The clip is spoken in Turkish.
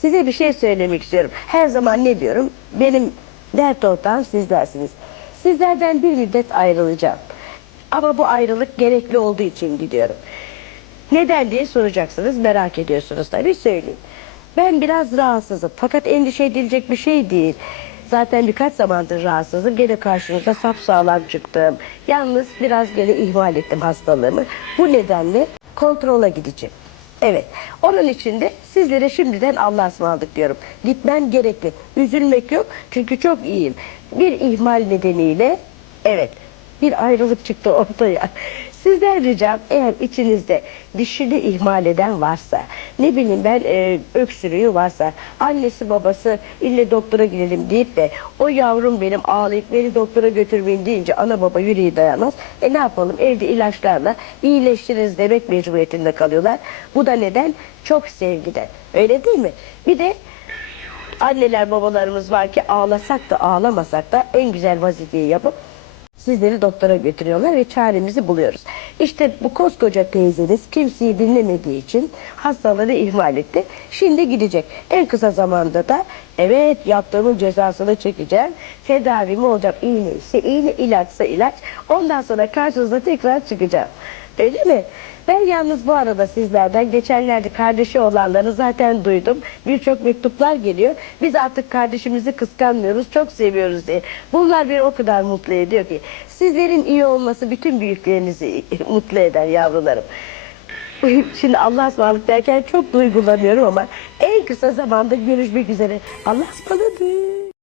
size bir şey söylemek istiyorum. Her zaman ne diyorum? Benim dert ortağım sizlersiniz. Sizlerden bir müddet ayrılacağım. Ama bu ayrılık gerekli olduğu için gidiyorum. Neden diye soracaksınız, merak ediyorsunuz tabii söyleyeyim. Ben biraz rahatsızım fakat endişe edilecek bir şey değil. Zaten birkaç zamandır rahatsızım. Gene karşınıza sapsağlam çıktım. Yalnız biraz gene ihmal ettim hastalığımı. Bu nedenle kontrola gideceğim. Evet. Onun için de sizlere şimdiden Allah'a ısmarladık diyorum. Gitmen gerekli. Üzülmek yok çünkü çok iyiyim. Bir ihmal nedeniyle evet bir ayrılık çıktı ortaya. Sizden ricam eğer içinizde dişini ihmal eden varsa, ne bileyim ben e, öksürüğü varsa, annesi babası ille doktora gidelim deyip de o yavrum benim ağlayıp beni doktora götürmeyin deyince ana baba yüreği dayanmaz. E ne yapalım evde ilaçlarla iyileştiririz demek mecburiyetinde kalıyorlar. Bu da neden? Çok sevgiden. Öyle değil mi? Bir de anneler babalarımız var ki ağlasak da ağlamasak da en güzel vazifeyi yapıp sizleri doktora götürüyorlar ve çaremizi buluyoruz. İşte bu koskoca teyzeniz kimseyi dinlemediği için hastaları ihmal etti. Şimdi gidecek. En kısa zamanda da evet yaptığımın cezasını çekeceğim. Tedavim olacak. İğne ise iğne, ilaçsa ilaç. Ondan sonra karşınıza tekrar çıkacağım. Öyle mi? Ben yalnız bu arada sizlerden geçenlerde kardeşi olanları zaten duydum. Birçok mektuplar geliyor. Biz artık kardeşimizi kıskanmıyoruz, çok seviyoruz diye. Bunlar beni o kadar mutlu ediyor ki. Sizlerin iyi olması bütün büyüklerinizi mutlu eder yavrularım. Şimdi Allah'a ısmarladık derken çok duygulanıyorum ama en kısa zamanda görüşmek üzere. Allah'a ısmarladık.